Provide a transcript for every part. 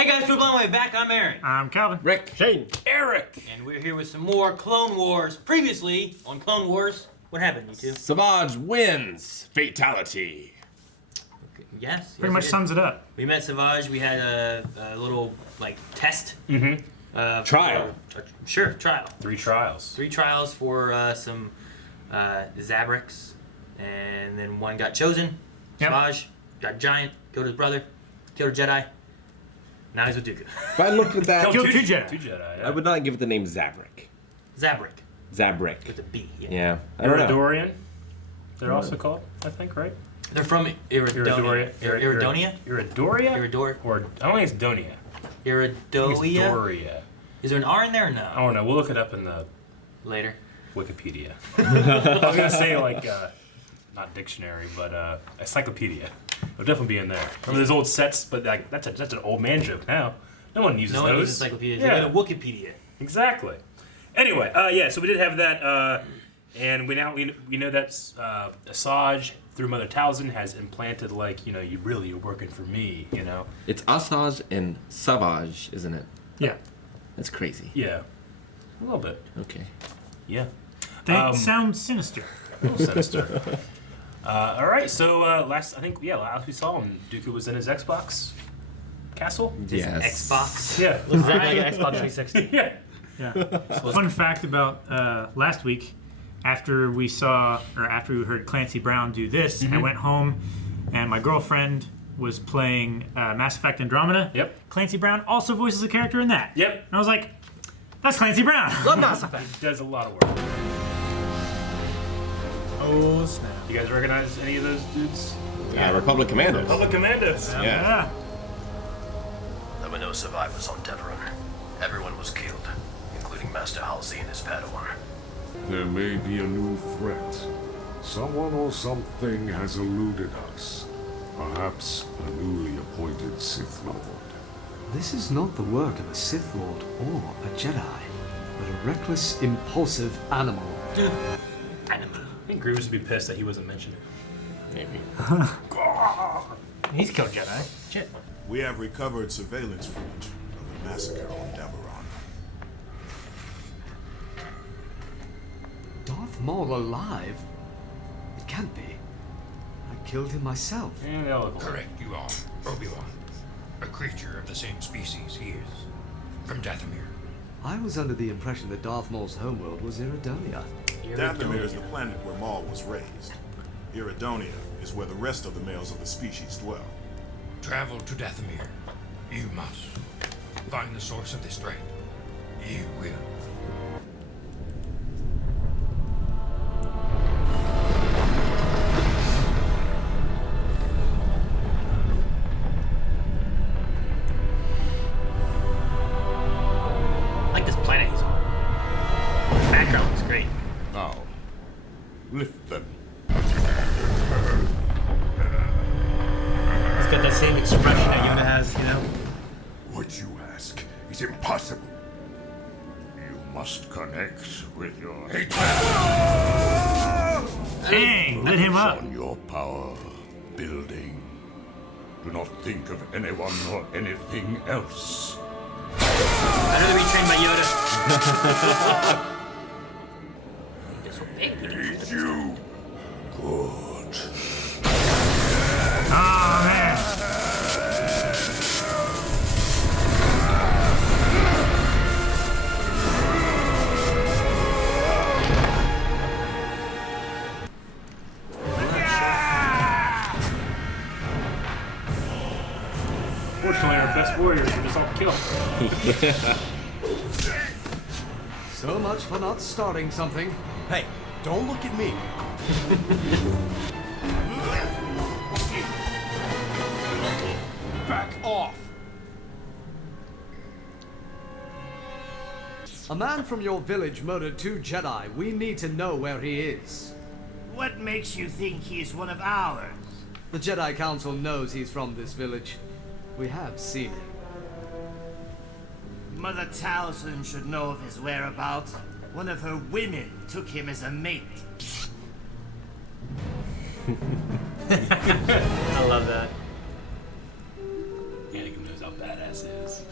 Hey guys, we're on my way back. I'm Aaron. I'm Calvin. Rick. Shane. Eric. And we're here with some more Clone Wars. Previously on Clone Wars, what happened, you two? Savage wins. Fatality. Yes. Pretty much sums it up. We met Savage. We had a little like test. Trial. Trial. 3 trials. 3 trials for some Zabrix, and then one got chosen. Yep. Savage got giant. Killed his brother. Killed a Jedi. Now he's with Dooku. If I looked at that, Killed 2 Jedi. 2 Jedi. Yeah. I would not give it the name Zabrick. Zabrick. Zabrick. With a B. Yeah. I don't know. Iridorian. They're also called, I think, right? They're from Iridonia. Iridonia? Iridoria? Iridor. Or, I don't think it's Donia. Iridoia. Doria. Is there an R in there or no? I don't know. We'll look it up in the Later. Wikipedia. I was going to say, like, not dictionary, but encyclopedia. It'll definitely be in there. Remember those old sets? But like, that's an old man joke now. No one uses No those. one uses encyclopedias. Yeah. They go to Wikipedia. Exactly. Anyway, yeah, so we did have that, and we know that Asajj, through Mother Talzin, has implanted, like, you know, you're working for me, you know? It's Asajj and Savage, isn't it? Yeah. That's crazy. Yeah. A little bit. Okay. Yeah. They sound sinister. A little sinister. All right, so last we saw him, Dooku was in his Xbox castle. Yes. Xbox. Yeah. Looks exactly like an Xbox 360. Yeah. Yeah. Fun fact about last week, after we heard Clancy Brown do this, I went home and my girlfriend was playing Mass Effect Andromeda. Yep. Clancy Brown also voices a character in that. Yep. And I was like, that's Clancy Brown. Love Mass Effect. He does a lot of work. Oh, snap. You guys recognize any of those dudes? Yeah, Republic Commandos. Public Commandos. Yeah. Yeah. There were no survivors on Dathomir. Everyone was killed, including Master Halsey and his Padawan. There may be a new threat. Someone or something has eluded us. Perhaps a newly appointed Sith Lord. This is not the work of a Sith Lord or a Jedi, but a reckless, impulsive animal. I think Grievous would be pissed that he wasn't mentioned. Maybe. He's killed Jedi. Shit. We have recovered surveillance footage of the massacre on Dathomir. Darth Maul alive? It can't be. I killed him myself. Yeah, they all look alike. Correct, you are. Obi-Wan. A creature of the same species he is. From Dathomir. I was under the impression that Darth Maul's homeworld was Iridonia. Dathomir is the planet where Maul was raised. Iridonia is where the rest of the males of the species dwell. Travel to Dathomir. You must. Find the source of this threat. You will. I like this planet he's on. The background looks great. Now, lift them. It's got that same expression that Yoda has, you know? What you ask is impossible. You must connect with your hatred Dang, lit him up. on your power building. Do not think of anyone or anything else. I'd rather be trained by Yoda. This one big. Need you. Good. Oh, man. Fortunately, our best warriors were just all killed. So much for not starting something. Hey, don't look at me. Back off. A man from your village murdered 2 Jedi. We need to know where he is. What makes you think he's one of ours? The Jedi Council knows he's from this village. We have seen him. Mother Talzin should know of his whereabouts. One of her women took him as a mate. I love that. Anakin knows how badass is.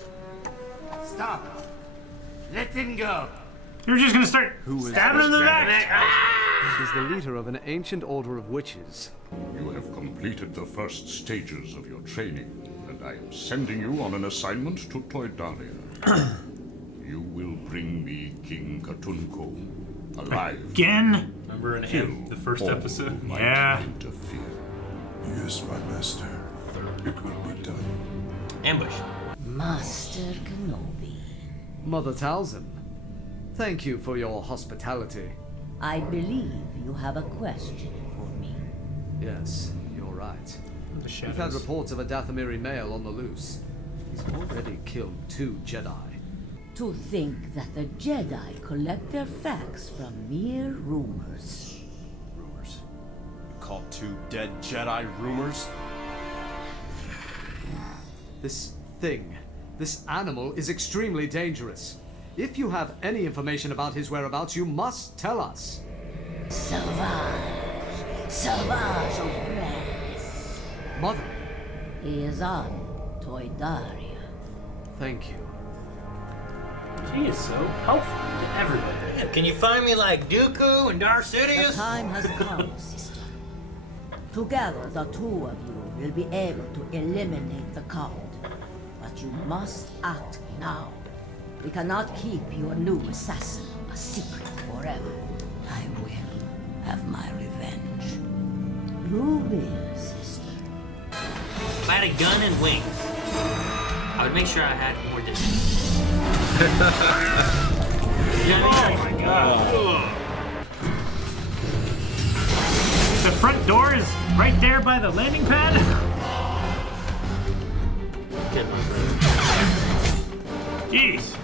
Stop. Let him go. You're just gonna start stabbing him in the back. He's the leader of an ancient order of witches. You have completed the first stages of your training, and I am sending you on an assignment to Toydaria. You will bring me King Katunko alive. Again? Remember in the first episode? Yeah. Interfere. Yes, my master. It will be done. Ambush. Master Kenobi. Mother Talzin, thank you for your hospitality. I believe you have a question for me. Yes, you're right. The We've had shadows. reports of a Dathomiri male on the loose. He's already killed 2 Jedi. To think that the Jedi collect their facts from mere rumors. Rumors? You call 2 dead Jedi rumors? This thing, this animal is extremely dangerous. If you have any information about his whereabouts, you must tell us. Sauvage Opress. Mother, He is on Toydaria. thank you. She is so helpful to everybody. Can you find me like Dooku and Darth The Sidious? time has come, sister. Together, the 2 of you will be able to eliminate the cult. But you must act now. We cannot keep your new assassin a secret forever. I will have my revenge. You will, sister. If I had a gun and wings, I would make sure I had more distance. You know what I mean? Oh my god. The front door is right there by the landing pad? Jeez.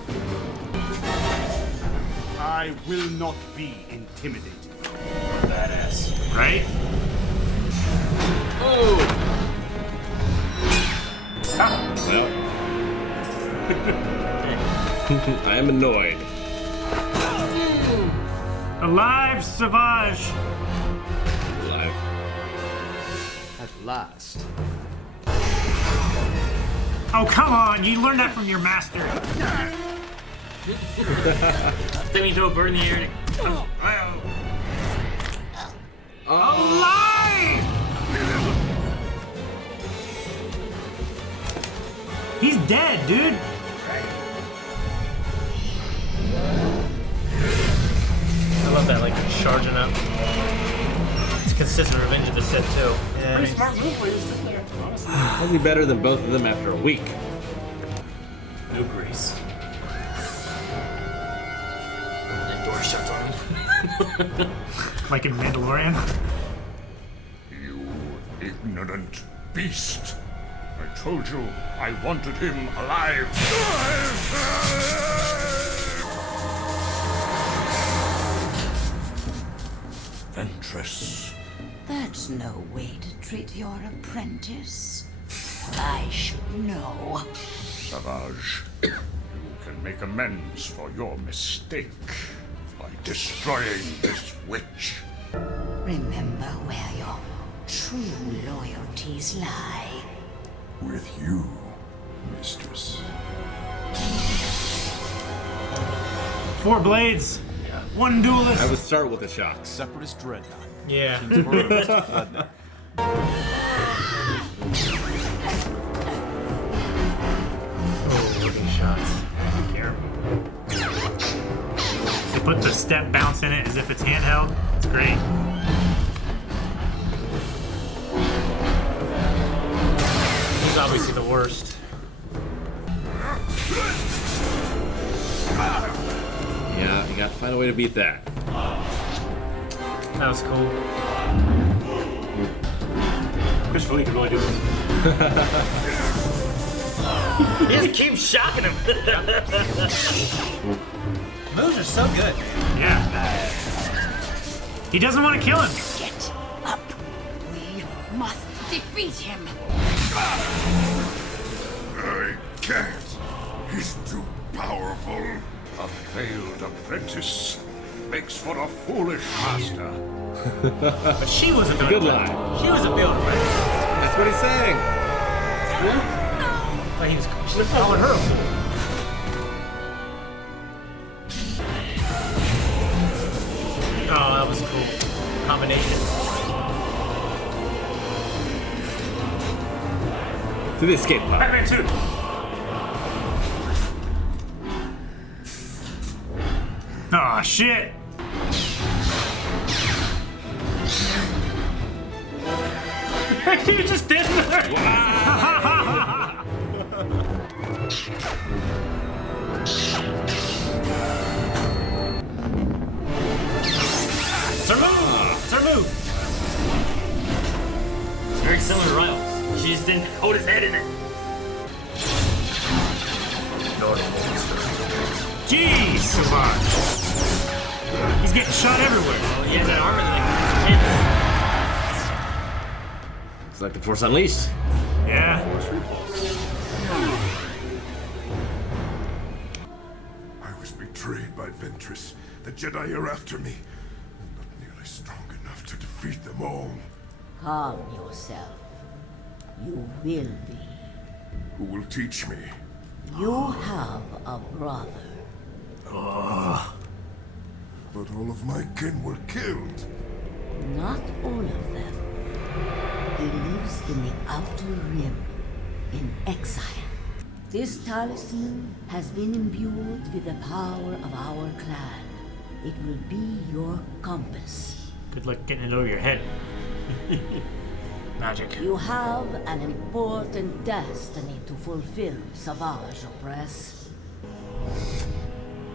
I will not be intimidated. Badass. Right? Well, I am annoyed. Alive, Sauvage! Alive. At last. Oh, come on! You learned that from your master. Then you throw a bird in the air and Alive! He's dead, dude. I love that, like charging up. It's consistent Revenge of the Sith too. Yeah, Pretty smart move where you're sitting there, honestly. I'll be better than both of them after a week. No grace. that door shuts on him. Like in Mandalorian. You ignorant beast. I told you I wanted him alive. Ventress. That's no way to treat your apprentice. I should know. Savage, you can make amends for your mistake by destroying this witch. Remember where your true loyalties lie. With you, mistress. 4 blades. One duelist. I would start with a shock. Separatist dreadnought. Yeah. King's murder must have fled there. Oh, looking shots. They put the step bounce in it as if it's handheld. It's great. He's obviously the worst. Yeah, you gotta find a way to beat that. That was cool. Christopher Lee could really do this. He just keeps shocking him. Moves are so good. Yeah. He doesn't want to kill him. Get up. We must defeat him. I can't. He's too powerful. A failed apprentice makes for a foolish master. But she was a Good line. She was a builder. That's what he's saying. thought he was calling her a fool. Oh, that was cool. Combination. To the escape pod. Batman 2. Aw, shit! You just did that. It's her move! It's her move! It's very similar to Riles. She just didn't hold his head in it. Jeez, Savage! He's getting shot everywhere. Oh, he has that armor that It's like the Force Unleashed. Yeah. I was betrayed by Ventress. The Jedi are after me. Not nearly strong enough to defeat them all. Calm yourself. You will be. Who will teach me? You have a brother. But all of my kin were killed. Not all of them. He lives in the Outer Rim, in exile. This talisman has been imbued with the power of our clan. It will be your compass. Good luck getting it over your head. magic. You have an important destiny to fulfill, Savage Opress.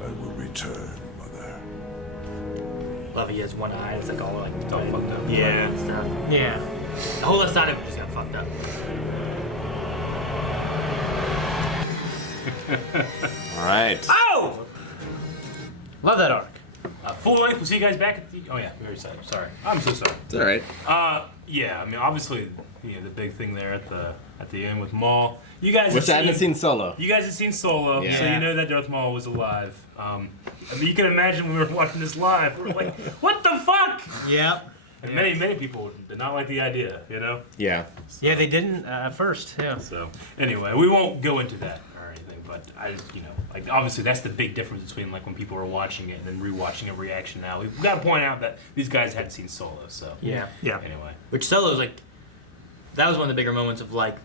I will return, Mother. Love he has one eye. It's like all fucked up. Yeah. Stuff. Yeah. The whole other side of it just got fucked up. All right. Oh! Love that arc. Full length. We'll see you guys back at the. Oh yeah, we already said it. Sorry. I'm so sorry. It's all right. Yeah. I mean, obviously, the big thing there at the end with Maul. You guys. Which I hadn't seen Solo. You guys have seen Solo, Yeah. so you know that Darth Maul was alive. I mean, you can imagine when we were watching this live, we were like, "What the fuck?" Yeah. And many people did not like the idea, you know. Yeah. Yeah, they didn't at first. Yeah. So anyway, we won't go into that or anything, but I just, like obviously that's the big difference between like when people are watching it and then rewatching a reaction now. We've got to point out that these guys hadn't seen Solo, so Yeah. Yeah. Anyway, Which Solo's like, that was one of the bigger moments of like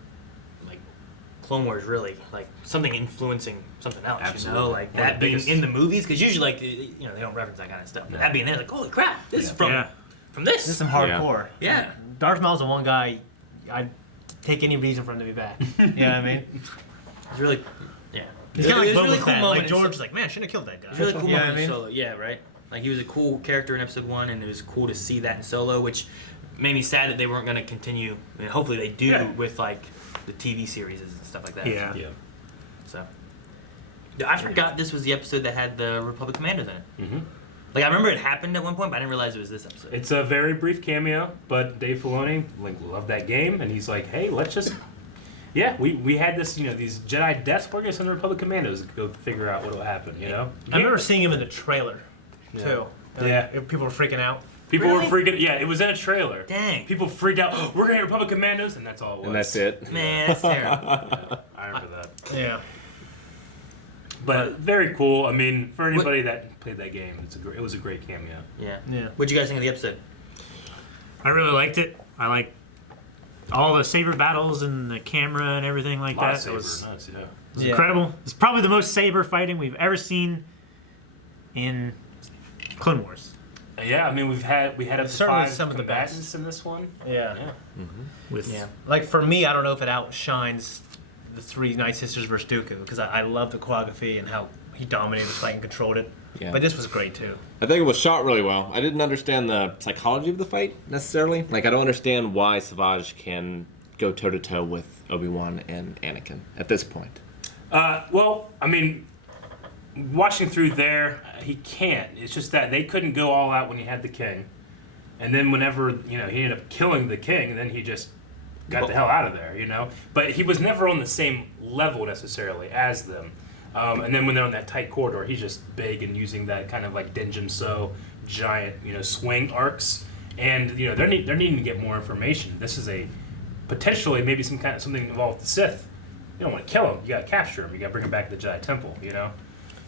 Clone Wars, really, like something influencing something else. Absolutely. You know, like One of that the being biggest- in the movies, because usually like they don't reference that kind of stuff. But that being there, like holy crap, this is from Yeah. from this. This is some hardcore. Yeah. Darth Maul's the one guy I'd take any reason for him to be bad. You know what I mean? It's really, yeah. He's kind of like It was Boba really cool Fett. moment Like in George Solo. was like, man, I shouldn't have killed that guy. It's really cool You know moment what I in mean? Solo, yeah, right. Like he was a cool character in Episode 1, and it was cool to see that in Solo, which made me sad that they weren't going to continue. I mean, hopefully they do with like the TV series and stuff like that. Yeah. So, I forgot this was the episode that had the Republic Commanders in it. Mm-hmm. Like I remember it happened at one point, but I didn't realize it was this episode. it's a very brief cameo, but Dave Filoni loved that game, and he's like, hey, let's just. Yeah, we had this, these Jedi deaths. We're gonna send the Republic Commandos to go figure out what'll happen. I remember seeing him in the trailer, too. Yeah. People were freaking out. People were freaking. Yeah, it was in a trailer. Dang. People freaked out. Oh, we're gonna get Republic Commandos, and that's all it was. And that's it. Man, that's terrible. Yeah, I remember that. Yeah. But very cool. I mean, for anybody that played that game, it was a great cameo. Yeah. Yeah. What'd you guys think of the episode? I really liked it. I like all the saber battles and the camera and everything like that. It was Yeah. incredible. It's probably the most saber fighting we've ever seen in Clone Wars. Yeah, I mean we had up to Certainly 5 some of the combatants best. in this one. Yeah. With Like for me, I don't know if it outshines the 3 Night Sisters versus Dooku because I love the choreography and how he dominated the fight and controlled it. Yeah. But this was great too. I think it was shot really well. I didn't understand the psychology of the fight necessarily. Like I don't understand why Savage can go toe to toe with Obi-Wan and Anakin at this point. Well, I mean, watching through there, he can't. It's just that they couldn't go all out when he had the king, and then whenever he ended up killing the king, then he just got the hell out of there. But he was never on the same level necessarily as them. And then when they're on that tight corridor, he's just big and using that kind of like Denjin So giant, swing arcs. And they're needing to get more information. This is a potentially maybe something involved with the Sith. you don't want to kill him. You got to capture him. You got to bring him back to the Jedi Temple. You know.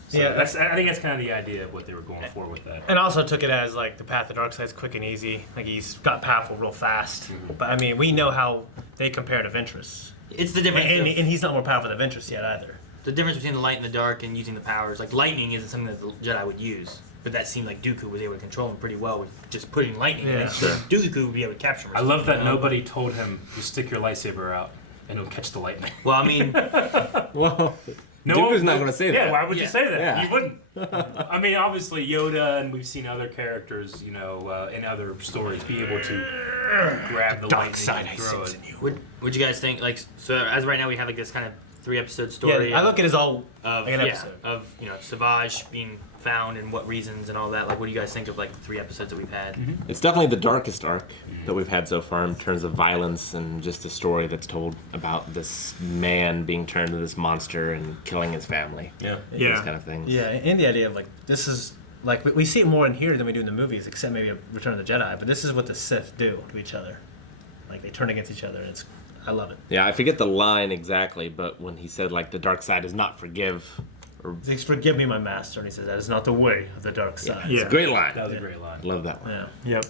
So Yeah. I think that's kind of the idea of what they were going for with that. And also took it as like the path of the dark side's quick and easy. Like he's got powerful real fast. But I mean, we know how they compare to Ventress. It's the difference. And he's not more powerful than Ventress yet either. The difference between the light and the dark and using the powers. Like lightning isn't something that the Jedi would use, but that seemed like Dooku was able to control him pretty well with just putting lightning. Yeah. And so Dooku would be able to capture him. I love that nobody told him to stick your lightsaber out and it'll catch the lightning. Well, I mean, Well, Dooku's not going to say that. Yeah, why would you say that? Yeah. You wouldn't. I mean, obviously Yoda, and we've seen other characters, you know, in other stories, be able to grab the lightning and throw it. What'd you guys think? Like, so as of right now, we have like this kind of 3-episode story. Yeah, I look at it as all of like an episode. of Savage being found and what reasons and all that. Like, what do you guys think of like the 3 episodes that we've had? It's definitely the darkest arc that we've had so far in terms of violence and just the story that's told about this man being turned into this monster and killing his family. Yeah. This kind of thing. Yeah, and the idea of like this is like we see it more in here than we do in the movies, except maybe Return of the Jedi. But this is what the Sith do to each other. Like they turn against each other. And I love it. Yeah, I forget the line exactly, but when he said like the dark side does not forgive. He says, "Forgive me, my master," and he says, "That is not the way of the dark side." It's a great line. That was a great line. Love that one. Yeah.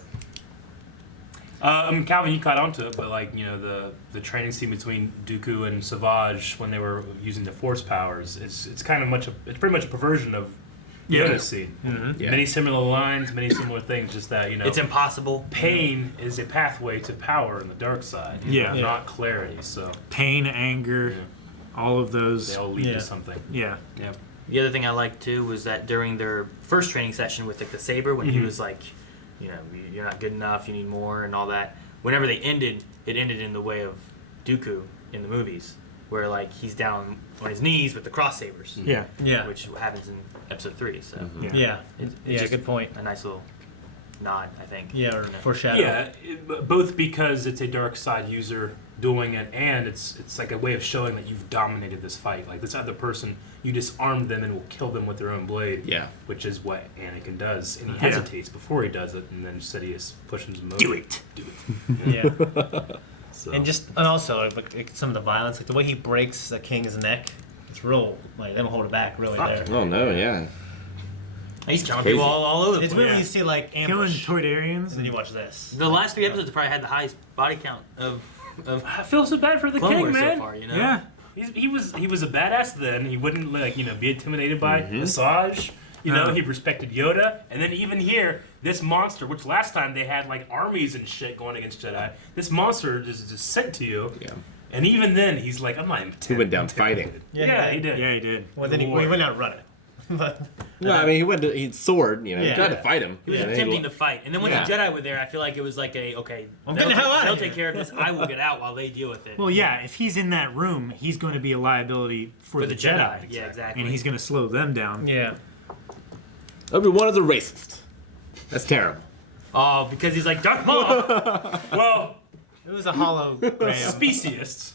Yep. Calvin, you caught onto it, but like the training scene between Dooku and Savage when they were using the Force powers, it's kind of it's pretty much a perversion of Yoda's scene. Yeah. Many similar lines, many similar things. Just that It's impossible. Pain is a pathway to power in the dark side. Not clarity. So pain, anger, all of those. They all lead to something. Yeah. Yeah. The other thing I liked too was that during their first training session with like the saber, when he was like, you're not good enough, you need more, and all that. Whenever they ended, it ended in the way of Dooku in the movies, where like he's down on his knees with the cross sabers. Yeah. Which happens in episode 3. So Yeah. It's Yeah. just Good point. A nice little nod, I think. Yeah, or foreshadow. Yeah, both because it's a dark side user doing it, and it's like a way of showing that you've dominated this fight. Like this other person, you disarmed them and will kill them with their own blade. Yeah. Which is what Anakin does, and he hesitates before he does it, and then Sidious pushes him over. Do it. Yeah. So. And also like some of the violence, like the way he breaks the king's neck, it's real. Like they don't hold it back really there. Oh no, yeah. He's killing people all over the It's place. when you see like Killing ambush, Toydarians. and then you watch this. The last 3 episodes probably had the highest body count of I feel so bad for the Clone king, Wars man. so far, you know? Yeah. He was a badass then. He wouldn't be intimidated by Asajj. He respected Yoda, and then even here, this monster, which last time they had like armies and shit going against Jedi, this monster is just sent to you. Yeah. And even then, he's like, I'm not intimidated. He went down fighting. Yeah, he did. Yeah, he did. Well, then he went out running. But No, I mean he sword. He Yeah. tried to fight him. He was and then attempting to fight. And then when Yeah. the Jedi were there, I feel like it was like I'm getting the hell out of They'll here. take care of this. I will get out while they deal with it. Well, yeah, if he's in that room, he's going to be a liability for the Jedi. Yeah, exactly. And he's going to slow them down. yeah. Obi-Wan is a racist. That's terrible. Oh, because he's like Darth Maul. Well, It was a hologram. speciest.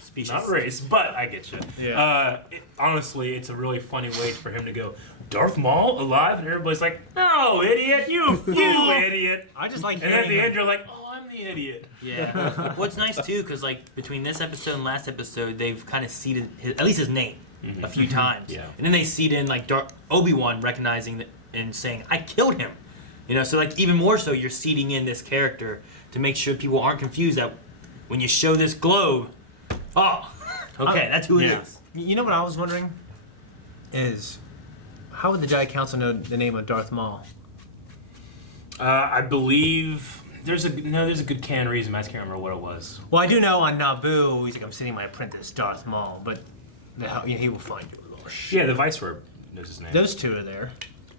Species. Not race, but I get you. Yeah. Honestly, it's a really funny way for him to go, Darth Maul alive? And everybody's like, no, idiot, you idiot. I just like And at hearing the him. end, you're like, oh, I'm the idiot. Yeah. What's nice too, because like between this episode and last episode, they've kind of seeded at least his name a few times. Yeah. And then they seed in like Obi-Wan recognizing and saying, "I killed him." So like even more so, you're seeding in this character to make sure people aren't confused that when you show this globe, okay, that's who it is. You know what I was wondering? Is how would the Jedi Council know the name of Darth Maul? I believe there's a good canon reason. I just can't remember what it was. Well, I do know on Naboo, he's like, I'm sending my apprentice, Darth Maul, but he will find you. Yeah, the Viceroy knows his name. Those two are there.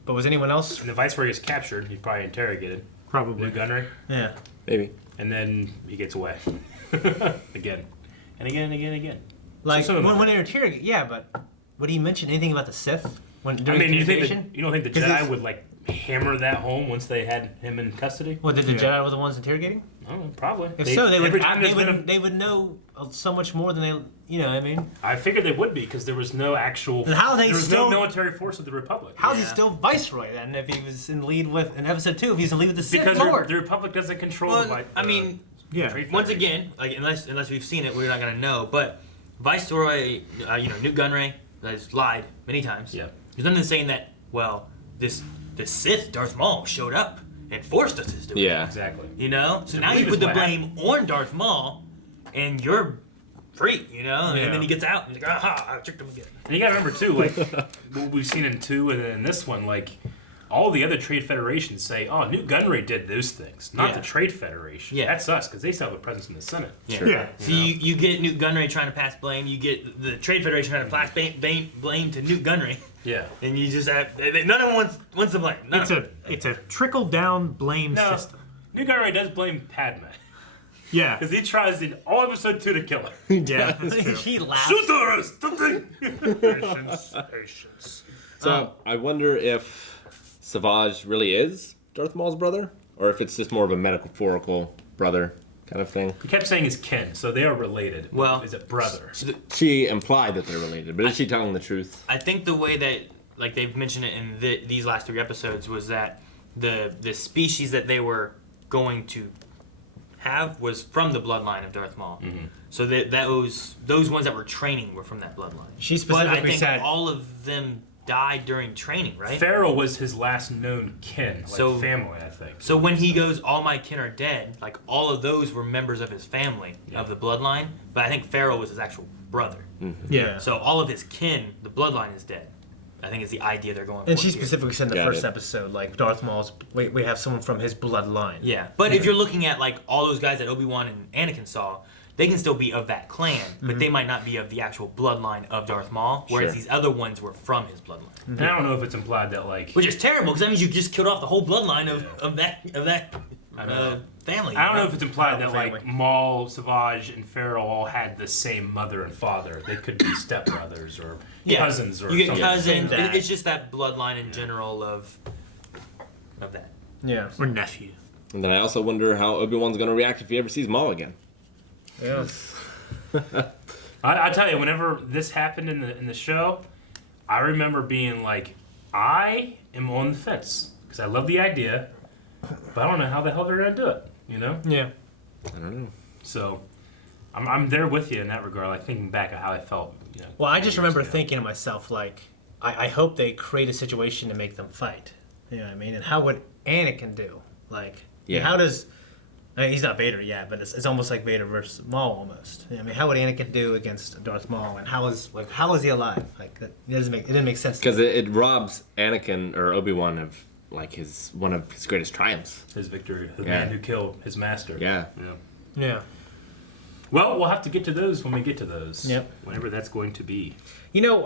But was anyone else? And the Viceroy gets captured. He's probably interrogated. Probably. New gunnery. Yeah. Maybe. And then he gets away. Again. And again and again and again. Like, So when they're interrogating, yeah, but would he mention anything about the Sith? During you interrogation? don't think the 'Cause Jedi it's- would like hammer that home once they had him in custody? Well, did the Jedi were the ones interrogating? I don't know, probably. If so, they would. every time there's been a- They would know so much more than they. You know what I mean? I figured they would be because there was no actual. And how are they there was still- no military force of the Republic. How's he still Viceroy then? If he was in lead with in Episode 2, if he's in lead with the Sith Because Lord? the Republic doesn't control. Well, I mean, Yeah. trade once federation. again, like unless we've seen it, we're not gonna know. But Viceroy, Newt Gunray has lied many times. Yeah. There's nothing saying that, well, the Sith, Darth Maul, showed up and forced us to do it. Yeah. Exactly. You know? So I now you believe put the it's what blame on Darth Maul, and you're free, you know? Yeah. And then he gets out, and he's like, aha, I tricked him again. And you gotta remember too, like what we've seen in 2 and in this one, like all the other trade federations say, "Oh, Newt Gunray did those things," not the Trade Federation. Yeah. That's us because they still have a presence in the Senate. Yeah. Yeah. So you get Newt Gunray trying to pass blame, you get the Trade Federation trying to pass blame to Newt Gunray, Yeah. and you just have, none of them wants the blame. None of them. It's a trickle down blame No, system. Newt Gunray does blame Padme Yeah. because he tries in all episode 2 to kill her. Yeah, that's true. He laughs. Shoot her! Something. Patience. So I wonder if Savage really is Darth Maul's brother, or if it's just more of a metaphorical brother kind of thing. He kept saying his kin, so they are related. Well, is it brother? She implied that they're related, but is she telling the truth? I think the way that, like they've mentioned it in these last 3 episodes, was that the species that they were going to have was from the bloodline of Darth Maul. Mm-hmm. So that those ones that were training were from that bloodline. She But I specifically think said all of them died during training, right? Farrell was his last known kin, like So- family, I think. So when he goes, all my kin are dead, like all of those were members of his family, of the bloodline, but I think Farrell was his actual brother. Yeah. So all of his kin, the bloodline is dead. I think is the idea they're going for. And she here. specifically said in the Got first it. episode, like Darth Maul's, we have someone from his bloodline. Yeah, but if you're looking at like all those guys that Obi-Wan and Anakin saw, they can still be of that clan, but they might not be of the actual bloodline of Darth Maul, whereas Sure. these other ones were from his bloodline. And I don't know if it's implied that like Which is terrible, because that means you just killed off the whole bloodline of that family. I don't know if it's implied that family. like Maul, Savage, and Farrell all had the same mother and father. They could be stepbrothers or cousins or you get something. cousins. Dad. It's just that bloodline in general of that. Yeah. Or nephew. And then I also wonder how Obi-Wan's going to react if he ever sees Maul again. Yeah. I tell you, whenever this happened in the show, I remember being like, I am on the fence because I love the idea, but I don't know how the hell they're gonna do it. You know? Yeah. I don't know. So I'm there with you in that regard. Like thinking back of how I felt. You know, Well, I just years remember ago. thinking to myself, like, I hope they create a situation to make them fight. You know what I mean? And how would Anakin do? Like, Yeah. how does... I mean, he's not Vader yet, but it's almost like Vader versus Maul almost. I mean, how would Anakin do against Darth Maul, and how is he alive? Like, it didn't make sense. Because it robs Anakin or Obi-Wan of like one of his greatest triumphs. His victory, the Yeah. man who killed his master. Yeah. Yeah. Well, we'll have to get to those when we get to those. Yep. Whenever that's going to be. You know,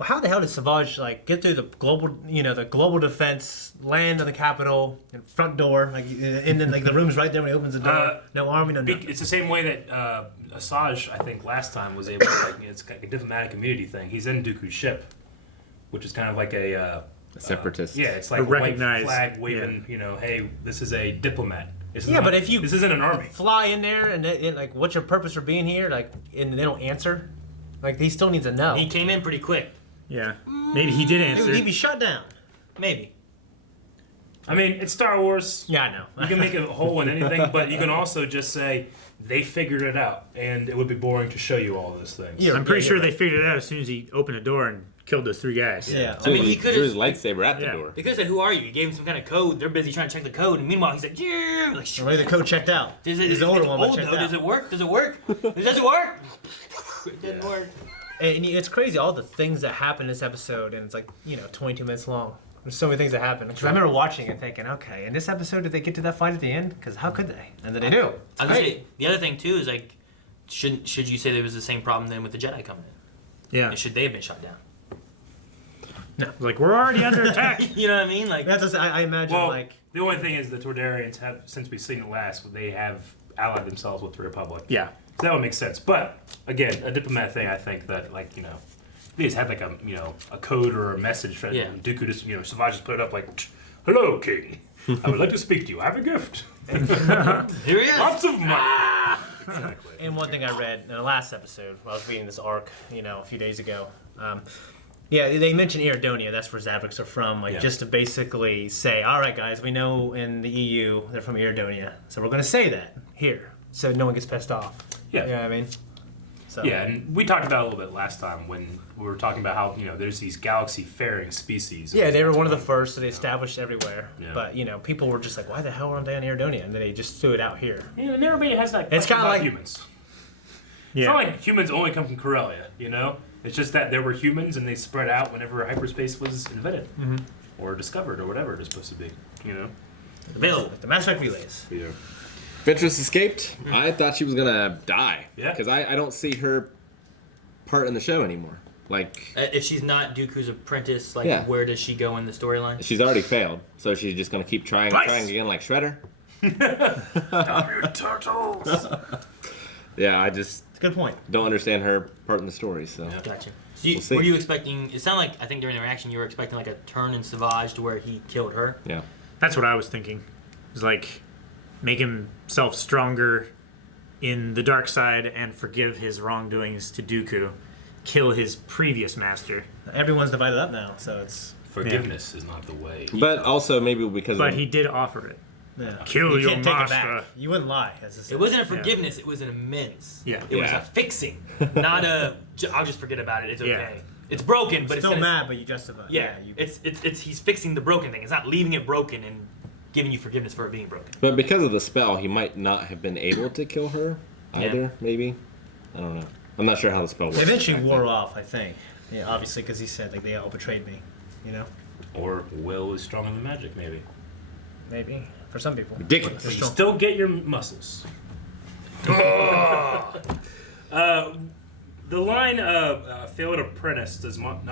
how the hell did Savage like get through the global defense, land on the Capitol, and front door, like, and then like the room's right there when he opens the door. No army, no nothing. It's the same way that Asajj, I think, last time was able to, like, it's like a diplomatic immunity thing. He's in Dooku's ship, which is kind of like a separatist. yeah, it's like a white flag waving, you know, hey, this is a diplomat. This Yeah, isn't- but if you this isn't an army. fly in there and like, what's your purpose for being here? Like, and they don't answer. Like, he still needs to know. He came in pretty quick. Yeah. Maybe he did answer. He'd be shut down. Maybe. I mean, it's Star Wars. Yeah, I know. You can make a hole in anything, but you can also just say they figured it out, and it would be boring to show you all those things. I'm pretty sure they figured it out as soon as he opened the door and killed those 3 guys. Yeah. I mean, he could drew his have. lightsaber at the door. They could have said, "Who are you?" He gave him some kind of code. They're busy trying to check the code, and meanwhile he's like, "Yeah." Like, Or maybe the code checked out. Does He's the older one, but old, checked though. out. Does it work? Does it work? Does it work? It didn't work. And it's crazy, all the things that happen in this episode, and it's like, 22 minutes long. There's so many things that happen. 'Cause I remember watching it thinking, okay, in this episode, did they get to that fight at the end? Because how could they? And then they do. It's I was gonna great. say, the other thing too is like, should you say there was the same problem then with the Jedi coming in? Yeah. And should they have been shot down? Like, we're already under attack. You know what I mean? Like, That's just, I imagine, Well, like... the only thing is the Toydarians have, since we've seen it last, they have allied themselves with the Republic. Yeah. So that would make sense. But again, a diplomat thing, I think that, like, they just had like a code or a message that Dooku just Savage just put it up like, "Hello, King. I would like to speak to you. I have a gift. Here he is. Lots of money." Exactly. And one thing I read in the last episode, while I was reading this arc, a few days ago, they mentioned Iridonia. That's where Zabrix are from. Like, just to basically say, all right, guys, we know in the EU they're from Iridonia, so we're going to say that here, so no one gets pissed off. Yeah. You know what I mean? So. Yeah, and we talked about it a little bit last time when we were talking about how there's these galaxy-faring species. Yeah, they were one of the first that they established everywhere. Yeah. But people were just like, why the hell aren't they on Eardonia? And then they just threw it out here. Yeah, and everybody has that. It's kind of like humans. Yeah. It's not like humans only come from Corellia, It's just that there were humans and they spread out whenever hyperspace was invented or discovered or whatever it is supposed to be, Available. The Mass Effect relays. Yeah. Ventress escaped. I thought she was gonna die. Yeah. Because I don't see her part in the show anymore. Like, if she's not Dooku's apprentice, where does she go in the storyline? she's already failed, so she's just gonna keep trying and trying again, like Shredder. Damn you turtles! Yeah, I just It's a good point. don't understand her part in the story. So Gotcha. So We'll see. were you expecting? It sounded like I think during the reaction you were expecting like a turn in Savage to where he killed her. yeah. That's what I was thinking. It was like make himself stronger in the dark side and forgive his wrongdoings to Dooku, kill his previous master. Everyone's divided up now, so it's... Forgiveness is not the way. But also maybe because But of he did offer it. Yeah. Kill you your can't take it master. back. You wouldn't lie. As It wasn't a forgiveness; it was an amends. Yeah. It was Yeah. a fixing, not a. I'll just forget about it. It's okay. Yeah. It's broken, but Still it's mad, but you justify. Yeah, it's he's fixing the broken thing. It's not leaving it broken and giving you forgiveness for it being broken. But because of the spell, he might not have been able to kill her either. Yeah. Maybe, I don't know. I'm not sure how the spell works. They eventually wore off, I think. Yeah, obviously, because he said they all betrayed me. Or will is stronger than magic, maybe. Maybe for some people. Ridiculous. They're You strong. still get your muscles. The line "failed apprentice does not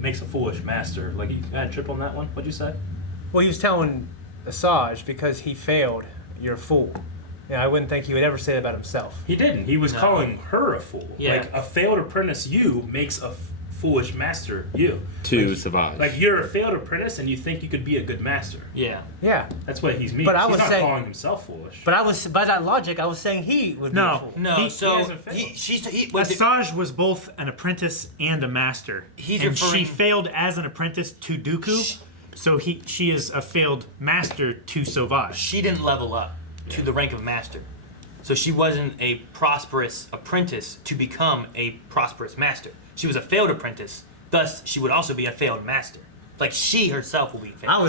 makes a foolish master." Like you had a trip on that one. What'd you say? Well, he was telling Asajj because he failed, you're a fool. Yeah, I wouldn't think he would ever say that about himself. He didn't. He was calling her a fool. Yeah. Like a failed apprentice, you makes a foolish master, you. To Savage. Like you're a failed apprentice, and you think you could be a good master. Yeah. Yeah. That's what he's meaning. But I He's was not saying- calling himself foolish. But by that logic, I was saying he would be a fool. No. So hasn't failed. Asajj was both an apprentice and a master. He's and she referring- failed as an apprentice to Dooku, so she is a failed master to Sauvage. She didn't level up to the rank of master. So she wasn't a prosperous apprentice to become a prosperous master. She was a failed apprentice, thus she would also be a failed master. Like she herself will be failed. I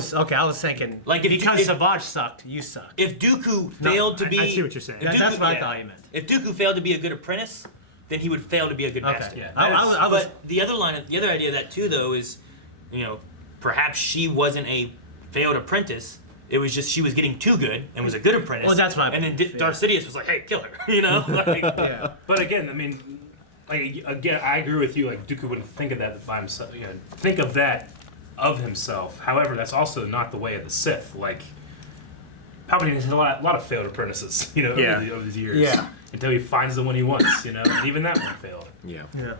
was thinking, Like, if because you- Savage sucked, you sucked. If Dooku failed to be... I see what you're saying. if That's Dooku- what I thought you meant. If Dooku failed to be a good apprentice, then he would fail to be a good Okay. master. Yeah, I was But the other idea of that too, though, is, perhaps she wasn't a failed apprentice. It was just she was getting too good and was a good apprentice. Well, that's what I And then meant, Darth Sidious was like, "Hey, kill her," Like, yeah. But again, I mean, I agree with you. Like Dooku wouldn't think of that by himself. Think of that of himself. However, that's also not the way of the Sith. Like Palpatine has a lot of failed apprentices. Over the years. Yeah. Until he finds the one he wants. And even that one failed. Yeah. Yeah.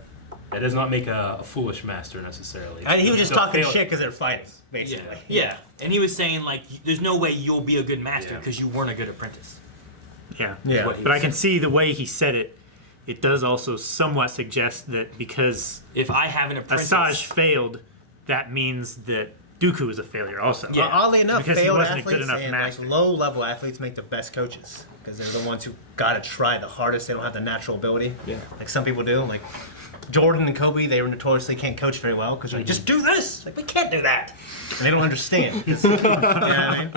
That does not make a foolish master necessarily. And he was just Still talking failed. shit because they're fighting, basically. Yeah. And he was saying like, "There's no way you'll be a good master Yeah. because you weren't a good apprentice." Yeah. Yeah. What he But I was can saying. see the way he said it. It does also somewhat suggest that because If I have an apprentice, Asajj failed, that means that Dooku is a failure also. Yeah. Oddly enough, Because he failed wasn't a athletes good enough and master. low-level athletes make the best coaches because they're the ones who got to try the hardest. They don't have the natural ability. Yeah. Like some people do. Like Jordan and Kobe, they notoriously can't coach very well because they're like, just do this. Like we can't do that, and they don't understand. 'Cause, you know what I mean?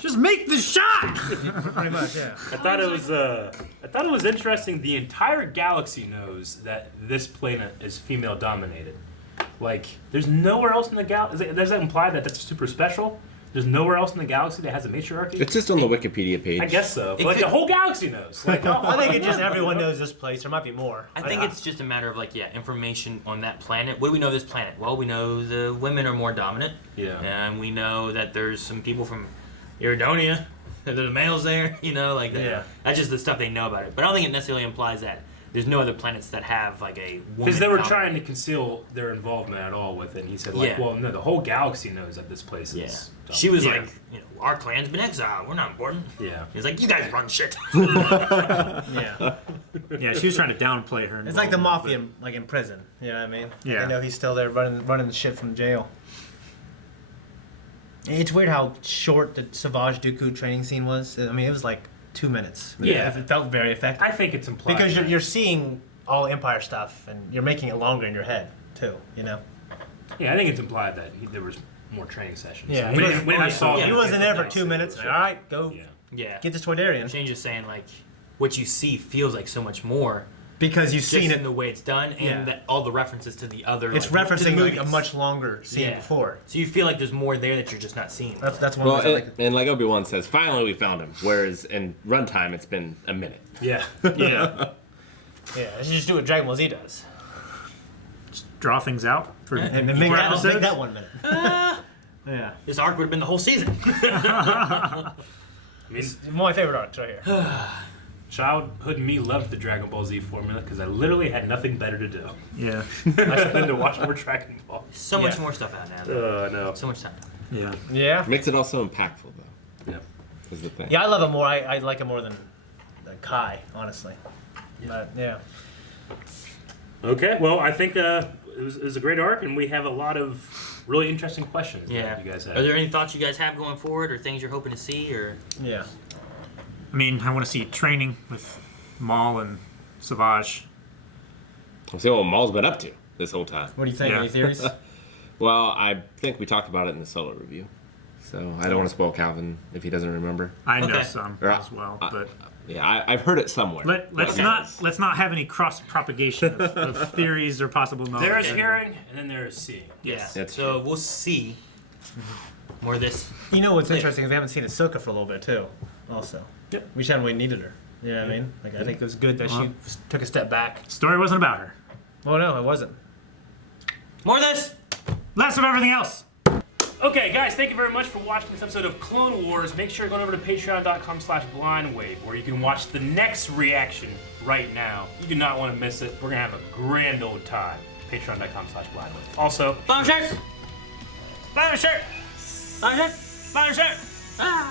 Just make the shot! Pretty much, yeah. I thought it was interesting. The entire galaxy knows that this planet is female dominated. Like, there's nowhere else in the galaxy. Does that imply that that's super special? There's nowhere else in the galaxy that has a matriarchy. It's just on the Wikipedia page. I guess so. But It like could- the whole galaxy knows. Like, I think it just everyone knows this place. There might be more. I think it's just a matter of information on that planet. What do we know of this planet? Well, we know the women are more dominant. Yeah. And we know that there's some people from Iridonia. That the males there, like that. Yeah. That's just the stuff they know about it. But I don't think it necessarily implies that there's no other planets that have like a woman. Because they were dominant- trying to conceal their involvement at all with it. And he said, like, Yeah. well, no, the whole galaxy knows that this place Yeah. is. She was Yeah. like, our clan's been exiled. We're not important. Yeah. He's like, you guys run shit. Yeah. Yeah, she was trying to downplay her. It's like the involvement, mafia, like in prison. You know what I mean? Yeah. They know he's still there running the shit from jail. It's weird how short the Savage Dooku training scene was. I mean, it was like 2 minutes. Yeah. It felt very effective. I think it's implied. Because you're seeing all Empire stuff, and you're making it longer in your head too. You know. Yeah, I think it's implied that there was more training sessions. Yeah, he wasn't there for 2 minutes. Like, all right, go. Yeah. Get this Toydarian. Shane's just saying like, what you see feels like so much more. Because you've seen it in the way it's done, and all the references to the other. It's like, referencing like a much longer scene before. So you feel like there's more there that you're just not seeing. That's one. Well, and like Obi-Wan says, finally we found him. Whereas in runtime, it's been a minute. Yeah. Yeah. Yeah. You just do what Dragon Ball Z does. Just draw things out for and make that 1 minute. Yeah. This arc would have been the whole season. I mean, it's my favorite arcs right here. Childhood me loved the Dragon Ball Z formula because I literally had nothing better to do. Yeah. I spent to watch more Dragon Ball. So much more stuff out now. Oh, no. So much time. Yeah. Yeah. Makes it also impactful, though. Yeah. Is the thing. Yeah, I love it more. I like it more than Kai, honestly. But, yeah. Okay, well, I think it was a great arc, and we have a lot of really interesting questions that you guys have. Are there any thoughts you guys have going forward, or things you're hoping to see, or? Yeah. I mean, I want to see training with Maul and Savage. I'll see what Maul's been up to this whole time. What do you think? Any theories? Well, I think we talked about it in the solo review, so I don't want to spoil Calvin if he doesn't remember. I know some as well, but yeah, I've heard it somewhere. Let's not have any cross propagation of theories or possible knowledge. There is hearing, and then there is seeing. Yes. That's so true. we'll see more of this. You know what's interesting is we haven't seen Ahsoka for a little bit too. Also. Yep. We just haven't really needed her. You know what I mean? Like I think it was good that she took a step back. Story wasn't about her. Oh no, it wasn't. More of this. Less of everything else. Okay, guys, thank you very much for watching this episode of Clone Wars. Make sure you're going over to patreon.com/blindwave, where you can watch the next reaction right now. You do not want to miss it. We're going to have a grand old time. Patreon.com/blindwave. Also, Buy a shirt. Buy a shirt. Buy a shirt. Buy a shirt. Ah.